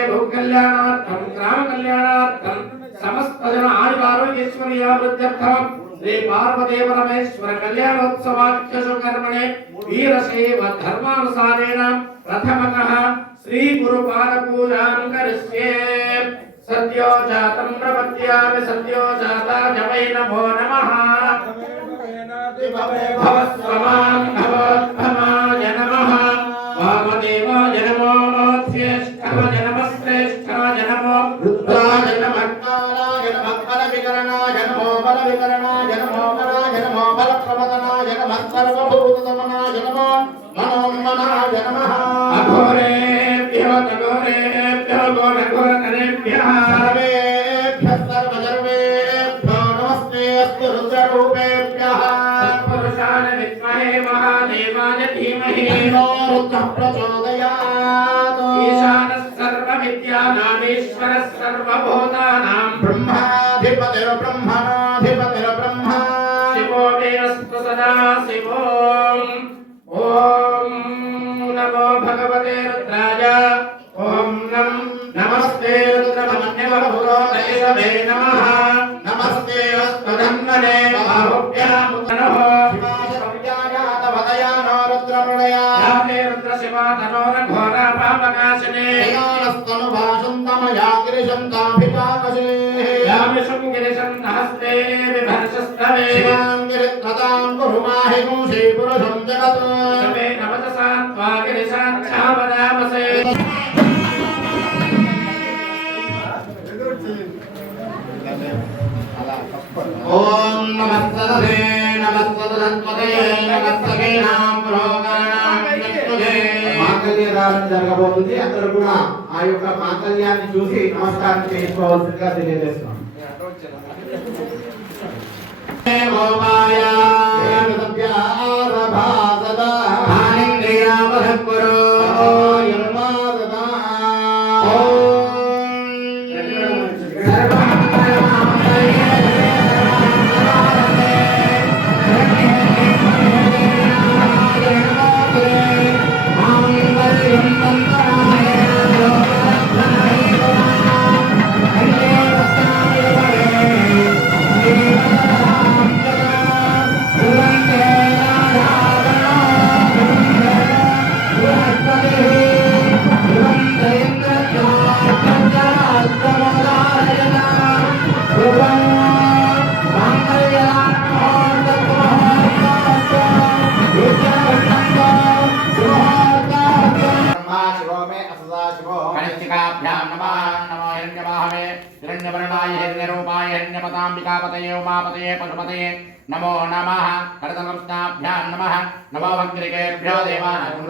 कल्याणार्थं ग्राम कल्याणार्थं समस्त जन आयुरारोग्यैश्वर्यावृद्ध्यर्थं श्री पार्वती परमेश्वर कल्याणोत्सवाख्य शुभकर्मणे वीरशैव धर्मानुसारेण प्रथमतः श्री गुरुपाद पूजां करिष्ये। सद्यो जातं प्रपद्यामि सद्यो जाताय वै नमो नमः। भवस्वमां भवोत्तमाय नमः। वामदेवाय नमो ज्येष्ठाय नमस्तेष्ठाय नमो रुद्राय नमः। कालाय नमः बलविकरणाय नमो बलविकरणाय नमो बलाय नमो बलप्रवदनाय नमः सर्वभूतदमनाय नमो मनोन्मनाय नमः। अघोरेभ्यो घोरेभ्यो घोरघोरकरेभ्यः सर्वेभ्यः सर्वसर्वेभ्यो नमस्ते अस्तु रुद्ररूपेभ्यः। तत्पुरुषाय विद्महे महादेवाय धीमहि तन्नो रुद्रः प्रचोदयात्। ईशानः सर्वविद्यानामीश्वरः सर्वभूतानां ब्रह्माधिपतिर्ब्रह्मणाधिपतिर्ब्रह्मा शिवो मेऽस्तु सदा शिवो। ॐ नमो भगवते रुद्राय। ॐ नमस्ते रुद्रमन्यवपुरोदयिषवे नमः। नमस्ते अस्तु धन्वने बाहुभ्यां नमः। शिवाय रुद्रमृडया याते रुद्रशिवा तनोरघोरा पापनाशिने यानस्तनुभाषन्तमया गिरिशन्ताभिपाकशे यामिषं गिरिशन्तहस्ते बिभर्षस्तवे शिवां गिरित्रतां कुरुमाहिं श्रीपुरुषं जगत् शवे नवदसा त्वा गिरिशाच्छावदामसे। ओम नमस्तते नमस्तदन्वते नमस्तकेनां प्रोगणां नमस्तते। మాంగళ్య దానం జరగబోతుంది. అందరూ కూడా ఆ యొక్క మాంగళ్యాన్ని చూసి నమస్కారం చేసుకోవాల్సిందిగా తెలియజేస్తున్నాం. हिरण्यपताम्बिकापतये उमापतये पशुपतये नमो नमः। करतमस्ताभ्यां नमः। नमो वक्त्रिकेभ्यो देवानां नमो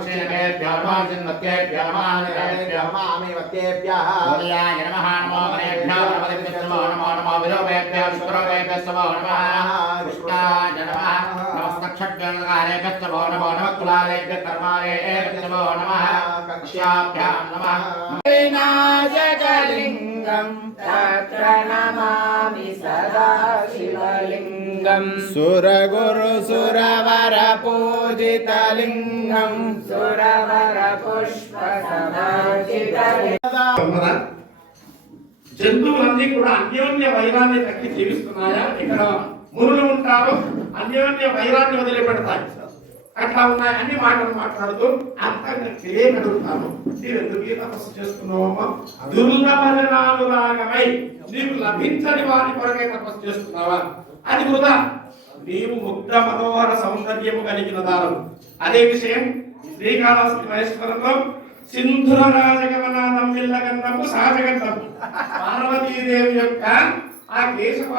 क्षीणकेभ्यो नमो चिन्वत्तेभ्यो नमः निरेभ्यो नमः अमीवत्तेभ्यः उदयाय नमः। नमो गणेभ्यो गणपतिभ्यो नमो नमो नमो विरूपेभ्यो शुक्रोपेभ्यो नमो नमः। कृष्णाय नमः। नमस्तक्षड्योनकारेभ्यो नमो नमो नमः। कुलालेभ्यो कर्मालेभ्यो नमो नमः। कक्ष्याभ्यां नमः। विनाशकलिङ्गं तत्र नमामि सदा शिवलिङ्गं सुरगुरु सुरवर पूजितलिङ्गं सुरवर पुष्प समर्चितलिङ्गं। జంతువులన్నీ కూడా అన్యోన్య వైరాన్ని తగ్గి జీవిస్తున్నాయా? ఇక్కడ మునులు ఉంటారు, అన్యోన్య వైరాన్ని వదిలిపెడతాయి. అట్లా ఉన్నాయి అన్ని మాటలు మాట్లాడుతూ అంతగా తెలియగలుగుతాను. నీవెందుకు ఈ తపస్సు చేస్తున్నావమ్మా? దుర్లభజనానురాగమై నీకు లభించని వారి కొరకే తపస్సు చేస్తున్నావా? అది వృధా. నీవు ముగ్ధ మనోహర సౌందర్యము కలిగిన దానం. అదే విషయం శ్రీకాళహస్తి మహేశ్వరంలో సింధుర రాజగమనాథం ఇళ్ళగంధము సహజగంధము పార్వతీదేవి యొక్క ఆ కేశవ